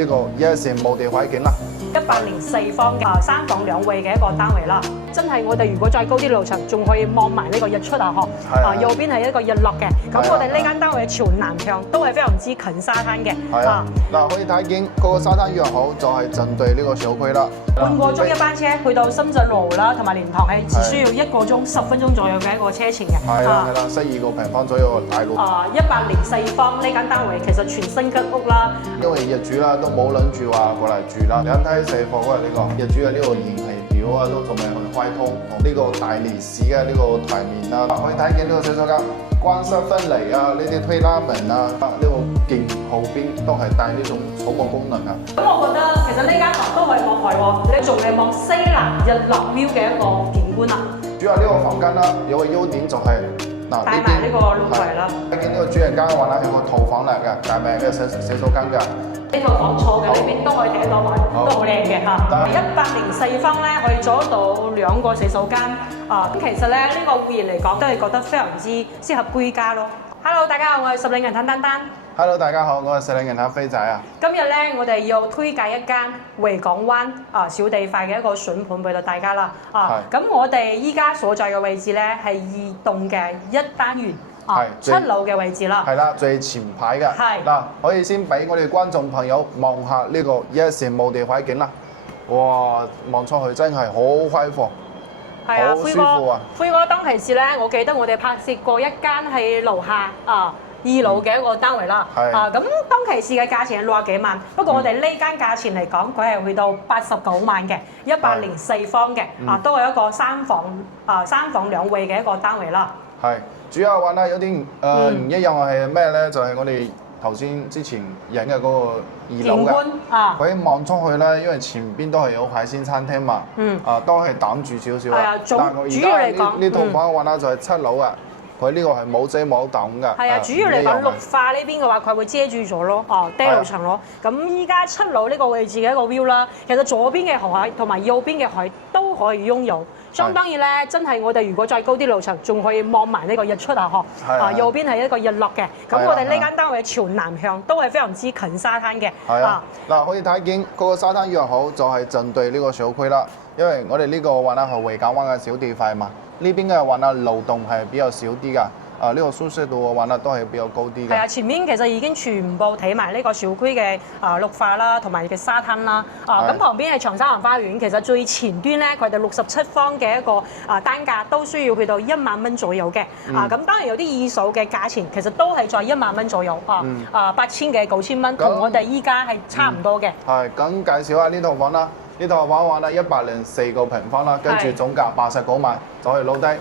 呢個一線冇地環境啦104方嘅3房2衛嘅一個單位啦，真係我哋如果再高啲樓層，仲可以望埋呢個日出啊！右邊係一個日落嘅。咁我哋呢間單位朝南向，都係非常之近沙灘嘅。係啊，嗱可以睇見嗰個沙灘越好，就係針對呢個小區啦。半個鐘一班車去到深圳路啦，同埋蓮塘係只需要1個鐘10分鐘左右嘅一個車程嘅。係啦，12個平方左右嘅大路。104方呢間單位其實全新吉屋啦。因為業主啦都冇諗住話過嚟住啦，兩梯四房嘅呢個業主嘅呢個燃氣表啊都仲未去開通，呢個大理石嘅呢個台面啦，可以睇見呢個洗手間乾濕分離啊，呢啲推拉門啊，呢個鏡後邊都係帶呢種草木功能啊。咁我覺得其實呢間房都可以望海喎，你仲係望西南日落 view 嘅一個景觀啊。主要呢個房間啦，有個優點就係嗱帶埋呢個露台啦。睇見呢個主人間嘅話咧係個套房嚟嘅，帶埋嘅洗手間㗎。呢套房錯嘅呢邊都可以睇得到嘛，都好靚嘅嚇。104方咧可以做得到2個洗手間啊。咁其實咧呢個戶型嚟講都係覺得非常之適合居家咯。Hello， 大家好，我係實領人譚丹丹。Hello， 大家好，我係實領人譚飛仔啊。今日咧我哋要推介一間維港灣小地塊嘅一個筍盤俾到大家啦。咁我哋依家所在嘅位置咧係2棟嘅1單元。7樓嘅位置啦，係啦，最前排嘅。係嗱，可以先俾我哋觀眾朋友望下呢個一線冇地環境啦。哇，望出去真係好開放，好舒服啊！輝哥當其時咧，我記得我哋拍攝過一間喺樓下2樓嘅一個單位啦。咁當其時嘅價錢係60幾萬，不過我哋呢間價錢嚟講，佢係去到89萬嘅，104方嘅，都係一個3房2衛嘅一個單位啦。係。主要話咧有啲唔一樣係咩咧？就係我哋頭先之前影嘅嗰個2樓嘅，佢望出去咧，因為前邊都係有海鮮餐廳嘛，都係擋住少少啊。但係我而家呢套房嘅話咧就係7樓啊，佢呢個係冇遮冇擋㗎。係啊，主要嚟講綠化呢邊嘅話，佢會遮住咗咯，低樓層咯。咁依家7樓呢個位置嘅一個 view 啦，其實左邊嘅海同埋右邊嘅海都可以擁有。相當於咧，真係我哋如果再高啲樓層，仲可以望埋呢個日出啊！右邊係一個日落嘅。咁我哋呢間單位朝南向，都係非常之近沙灘嘅。嗱，可以睇見嗰個沙灘越好，就係針對呢個小區啦。因為我哋呢個話咧係維港灣嘅小地塊嘛，呢邊嘅話咧流動係比較少啲㗎。呢個舒適度嘅話咧都係比較高啲嘅。係啊，前面其實已經全部睇埋呢個小區嘅綠化啦，同埋嘅沙灘啦。咁旁邊係長沙灣花園，其實最前端咧，佢哋67方嘅一個單價都需要去到1萬蚊左右嘅。咁當然有啲二手嘅價錢，其實都係在1萬蚊左右。8000嘅9000蚊，同我哋依家係差唔多嘅。係咁介紹下呢套房啦，呢套房嘅話咧104個平方啦，跟住總價89萬，就可以攞低。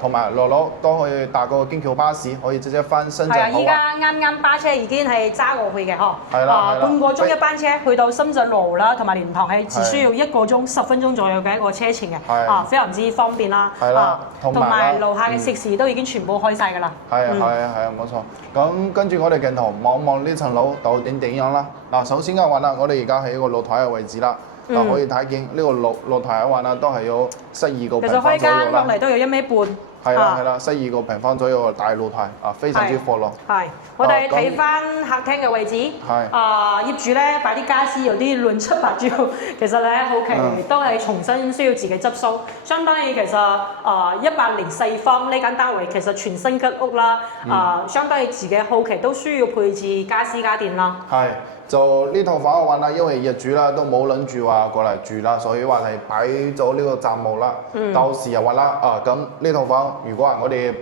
同埋落樓都可以搭個京橋巴士，可以直接翻深圳。依家啱巴車已經係揸過去嘅嗬。係啦，半個鐘一班車去到深圳路啦，同埋蓮塘係只需要1個鐘10分鐘左右嘅一個車程嘅。非常之方便啦。係啦，同埋樓下嘅食肆都已經全部開晒㗎啦。係啊，冇錯。咁跟住我哋鏡頭望望呢層樓到底點樣啦。嗱，首先嘅話啦，我哋而家喺一個露台嘅位置啦。可以睇見呢個露台嘅話咧，都係有12個平方左右啦。其實開間落嚟都有1米半。係啦，12個平方左右嘅大露台，非常之闊落。我哋睇翻客廳嘅位置。業主咧擺啲傢俬有啲亂七八糟，其實咧後期都係重新需要自己執蘇。相當於其實104方呢間單位其實全新吉屋啦。相當於自己後期都需要配置家私家電啦。就呢套房嘅話咧，因為業主啦都冇諗住話過嚟住啦，所以話係擺咗呢個雜務啦。到時又話啦，咁呢套房如果係我哋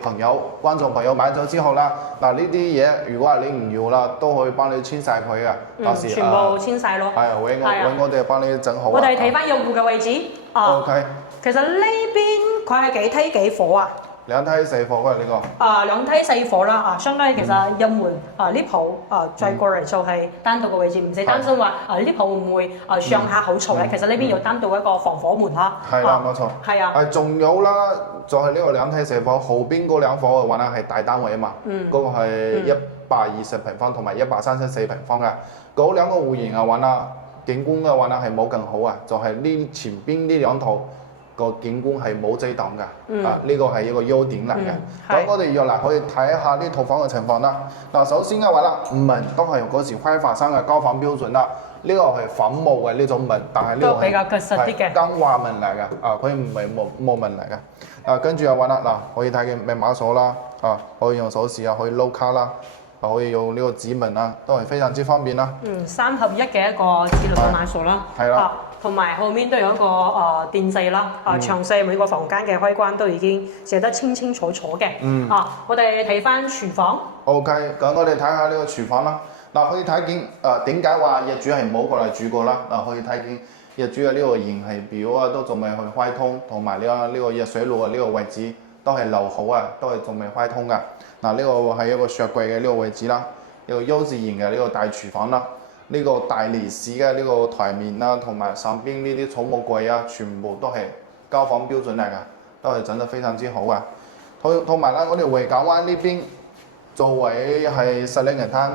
觀眾朋友買咗之後啦，嗱呢啲嘢如果係你唔要啦，都可以幫你遷晒佢嘅。到時全部遷晒咯。揾我哋幫你整好。我哋睇翻入戶嘅位置。OK。其實呢邊佢係幾梯幾伙啊？2梯4伙嘅呢個。2梯4伙啦，相當於其實入門lift 鋪再過嚟就係單獨嘅位置，唔使擔心話lift 鋪會唔會上下好嘈咧。其實呢邊有單獨一個防火門嚇。係啦，冇錯。係啊。仲有啦，就係呢個2梯4伙，後邊嗰2伙嘅話咧係大單位啊嘛。嗰個係120平方同埋134平方嘅。嗰2個戶型嘅話啦，景觀嘅話咧係冇咁好啊，就係呢前邊呢2套。個景觀係冇遮擋㗎，呢個係一個優點嚟嘅。咁我哋入嚟可以睇下呢套房嘅情況啦。嗱，首先嘅話啦，門都係嗰時開發商嘅交房標準啦。呢個係粉霧嘅呢種紋，但係呢個都比較結實啲嘅鋼化紋嚟嘅，佢唔係木紋嚟嘅。跟住又揾啦，可以睇見密碼鎖啦，可以用手勢啊，可以撈卡啦，可以用呢個指紋啦，都係非常之方便啦。3合1嘅一個自動密碼鎖啦，係啦。同埋後面都有一個電掣啦，詳細每個房間嘅開關都已經寫得清清楚楚嘅。我哋睇翻廚房。OK， 咁我哋睇下呢個廚房啦。可以睇見點解話業主係冇過嚟住過啦？可以睇見業主嘅呢個燃氣表啊，都仲未去開通，同埋呢個熱水爐啊呢個位置都係留好啊，都係仲未開通噶。呢個係一個雪櫃嘅呢個位置啦，一個優自然嘅呢個大廚房啦。呢個大理石嘅呢個台面啦，同埋上邊呢啲儲物櫃啊，全部都係交房標準嚟噶，都係整得非常之好啊。同埋啦，我哋維港灣呢邊作為係石嶺銀灘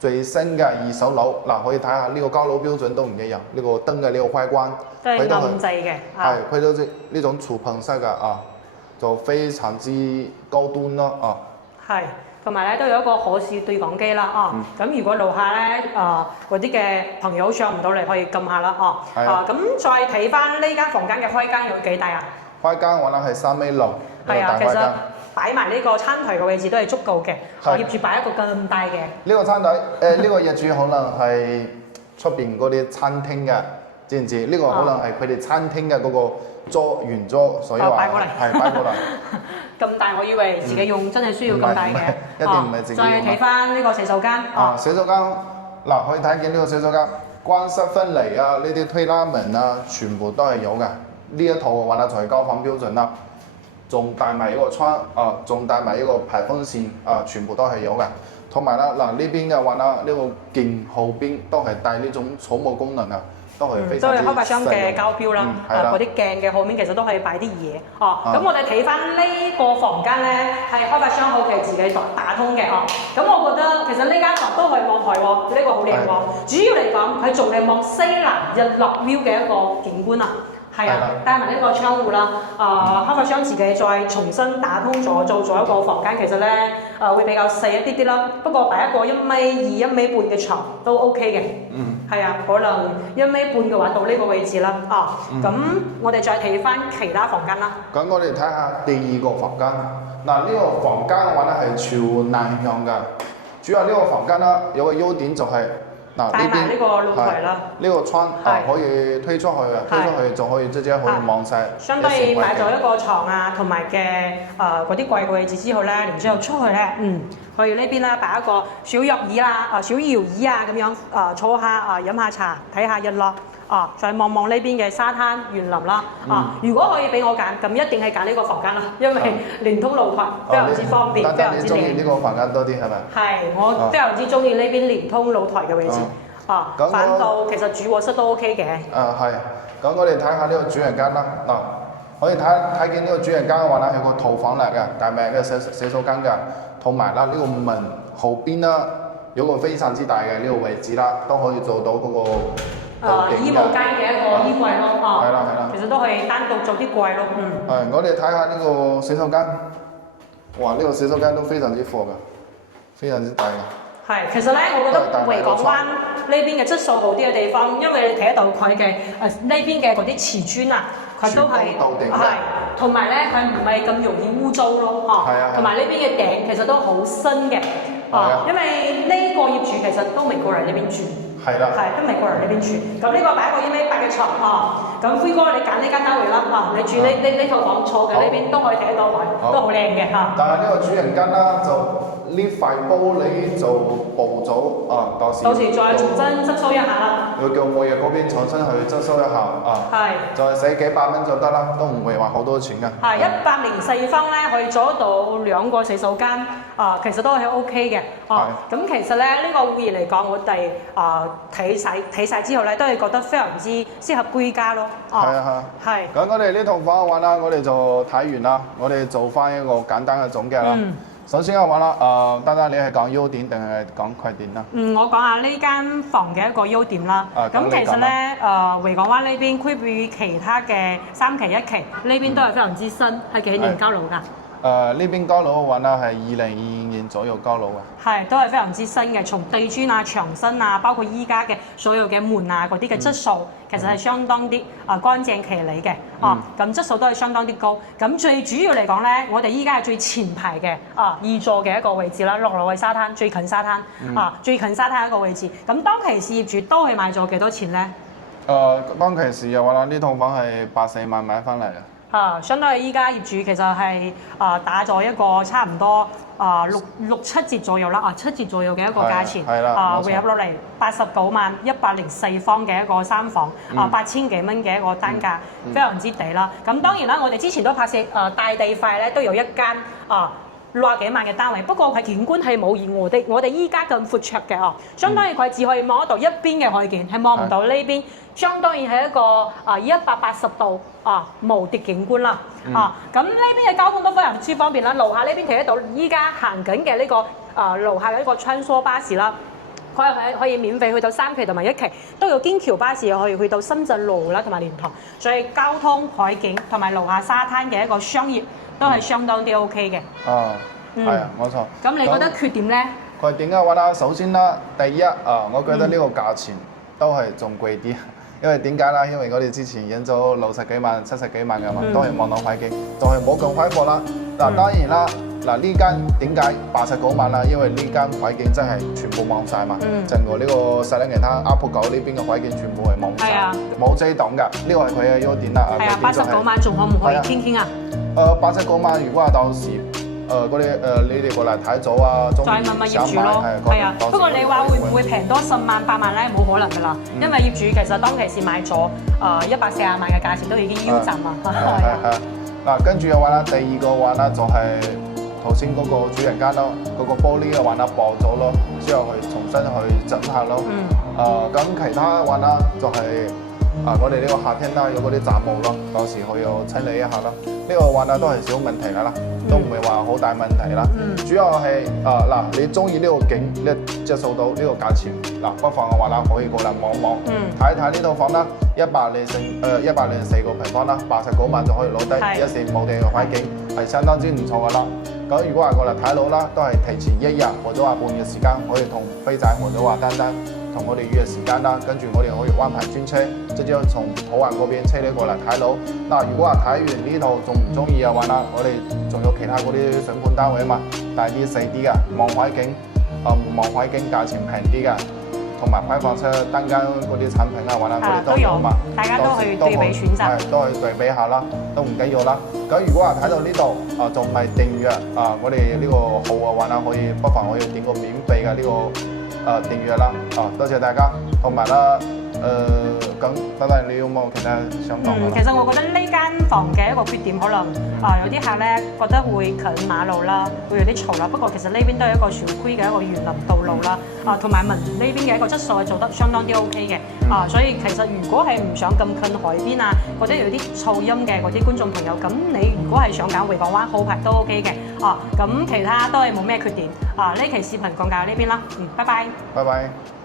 最新嘅2手樓，可以睇下呢個交樓標準都唔一樣，呢個燈嘅呢個開關都係暗掣嘅，係佢都係呢種觸碰式嘅就非常之高端咯係。同埋咧都有一個可視對講機啦，咁如果樓下咧嗰啲嘅朋友上唔到嚟，可以撳下啦，咁再睇翻呢間房間嘅開間有幾大啊？開間我諗係3米6，係啊，其實擺埋呢個餐台嘅位置都係足夠嘅，業主擺一個咁大嘅。呢個餐台呢個業主可能係出邊嗰啲餐廳嘅，知唔知？呢個可能係佢哋餐廳嘅嗰個圓桌，所以話擺過嚟，係擺過嚟。咁大，我以為自己用真係需要咁大嘅，一定唔係自己用。再睇翻呢個洗手間。洗手間可以睇見呢個洗手間關濕分離啊，呢啲推拉門啊，全部都係有嘅。呢一套嘅話咧就係交房標準啦，仲帶埋一個窗仲帶埋一個排風扇全部都係有嘅。同埋啦呢邊嘅話啦，呢個鏡後邊都係帶呢種儲物功能啊。都係非常之開發商嘅交標啦，嗰啲鏡嘅後面其實都可以擺啲嘢。咁我哋睇翻呢個房間咧，係開發商後期自己打通嘅。咁我覺得其實呢間房都係望台喎，呢個好靚喎。主要嚟講，佢仲係望西南日落 view 嘅一個景觀啊。係啊，帶埋呢個窗戶啦。開發商自己再重新打通咗，做咗一個房間，其實咧會比較細一啲啲啦。不過擺一個1.2米、1.5米嘅床都 OK 嘅。係啊，可能1.5米嘅話到呢個位置啦。咁我哋再睇翻其他房間啦。咁我哋睇下第2個房間。呢個房間嘅話咧係朝南向嘅。主要呢個房間啦有個優點就係帶埋呢個露台啦。呢個窗可以推出去嘅，推出去就可以直接可以望晒。相當於買咗一個床啊，同埋嘅嗰啲櫃嘅位置之後咧，然之後出去咧，可以呢邊咧擺一個小浴椅啦，小搖椅啊咁樣坐下飲下茶，睇下日落。再望望呢邊嘅沙灘園林啦。如果可以俾我揀，咁一定係揀呢個房間啦，因為連通露台非常之方便，非常之靚。你中意呢個房間多啲係咪？係，我非常之中意呢邊連通露台嘅位置。反倒其實主臥室都 OK 嘅。係。咁我哋睇下呢個主人間啦。可以睇見呢個主人間嘅話咧係個套房嚟嘅，大名嘅洗手間嘅，同埋啦呢個門後邊啦有個非常之大嘅呢個位置啦，都可以做到嗰個。衣帽間嘅一個衣櫃咯，係啦，其實都可以單獨做啲櫃咯。我哋睇下呢個洗手間，哇！呢個洗手間都非常之闊㗎，非常之大㗎。係，其實咧，我覺得維港灣呢邊嘅質素好啲嘅地方，因為你睇得到佢嘅呢邊嘅嗰啲瓷磚啊，佢都係同埋咧佢唔係咁容易污糟咯，同埋呢邊嘅頂其實都好新嘅，因為呢個業主其實都未過嚟呢邊住。係啦，都未過嚟呢邊住。咁呢個擺一個1.8米嘅床咁輝哥你揀呢間單位啦，你住呢套房坐嘅呢邊都可以睇得到佢，都好靚嘅但係呢個主人間啦，就呢塊玻璃就暴咗到時再重新執修一下啦。佢叫我哋嗰邊重新去執修一下再使幾百蚊就得啦，都唔會話好多錢㗎。104方咧可以做到2個洗手間，其實都係 OK 嘅。咁其實咧呢個會員嚟講，我哋睇晒之後咧，都係覺得非常之適合居家咯。係。咁我哋呢套房嘅話啦，我哋就睇完啦，我哋做翻一個簡單嘅總結啦。首先嘅話啦，丹丹你係講優點定係講缺點啦？我講下呢間房嘅一個優點啦。咁其實咧，維港灣呢邊區別於其他嘅3期1期，呢邊都係非常之新，係幾年交樓㗎。呢邊交樓嘅話咧係2022年左右交樓嘅。係，都係非常之新嘅，從地磚啊、牆身啊，包括依家嘅所有嘅門啊嗰啲嘅質素，其實係相當啲乾淨企理嘅，咁質素都係相當啲高。咁最主要嚟講咧，我哋依家係最前排嘅2座嘅一個位置啦，落路嘅沙灘最近沙灘最近沙灘一個位置。咁當其時業主都係買咗幾多錢咧？當其時嘅話啦，呢套房係84萬買翻嚟嘅。相當於依家業主其實係打咗一個差唔多六七折左右啦，7折左右嘅一個價錢，匯入落嚟89萬104方嘅一個3房，8000幾蚊嘅一個單價，非常之抵啦。咁當然啦，我哋之前都拍攝大地塊咧，都有一間60幾萬嘅單位，不過係景觀係冇我哋依家咁闊綽嘅相當於佢只可以望得到一邊嘅海景，係望唔到呢邊。相當於係一個180度無敵景觀啦。咁呢邊嘅交通都非常之方便啦。樓下呢邊睇得到依家行緊嘅呢個樓下嘅一個穿梭巴士啦，佢係可以免費去到3期同埋1期，都有堅橋巴士可以去到深圳路啦同埋蓮塘，所以交通、海景同埋樓下沙灘嘅一個商業都係相當啲 OK 嘅。係啊，冇錯。咁你覺得缺點咧？缺點嘅話啦，首先啦，第一我覺得呢個價錢都係仲貴啲。因為點解啦？因為我哋之前影咗60幾萬、70幾萬嘅嘛，都係望到海景，就係冇咁開闊啦。當然啦，呢間點解89萬啦？因為呢間海景真係全部望晒嘛。整個呢個石嶺其他鴨鋪9呢邊嘅海景全部係望晒，冇遮擋㗎。呢個係佢嘅優點啦。係啊，89萬仲可唔可以傾傾啊？89萬如果係到時嗰啲你哋過嚟睇咗啊，再問問業主咯。係啊，不過你話會唔會平多10萬8萬咧？冇可能㗎啦，因為業主其實當其時買咗140萬嘅價錢都已經腰斬啦。跟住嘅話咧，第二個話咧就係頭先嗰個主人間咯，嗰個玻璃嘅話咧爆咗咯，之後去重新去整下咯。咁其他話咧就係我哋呢個客廳啦，有嗰啲雜務咯，到時佢要清理一下咯。呢個話咧都係小問題㗎啦，都唔係話好大問題啦。主要係你中意呢個景，接受到呢個價錢，不妨嘅話啦，可以過嚟望望，睇一睇呢套房啦，104個平方啦，89萬就可以攞低，一視無地嘅海景係相當之唔錯㗎啦。咁如果話過嚟睇樓啦，都係提前1日或者話半日時間，可以同飛仔或者話丹丹同我哋約時間啦，跟住我哋可以安排專車，直接從土灣嗰邊車你過嚟睇樓。如果話睇完呢套仲唔中意嘅話啦，我哋仲有其他嗰啲筍盤單位嘛，大啲細啲嘅，望海景，望海景價錢平啲嘅，同埋開放式單間嗰啲產品啊，我哋都有嘛，大家都去對比選擇，都去對比下啦，都唔緊要啦。咁如果話睇到呢度仲唔係訂閱我哋呢個號嘅話啦，不妨可以點個免費嘅呢個訂閱啦，多謝大家，同埋啦，咁等等你有冇其他想講？其實我覺得呢間房嘅一個缺點，可能有啲客咧覺得會近馬路啦，會有啲嘈啦。不過其實呢邊都係一個小區嘅一個園林道路啦，同埋呢邊嘅一個質素係做得相當啲 OK 嘅，所以其實如果係唔想咁近海邊啊，或者有啲噪音嘅嗰啲觀眾朋友，咁你如果係想揀回港灣好排都 OK 嘅，咁其他都係冇咩缺點。呢期視頻講解到呢邊啦，拜拜。拜拜。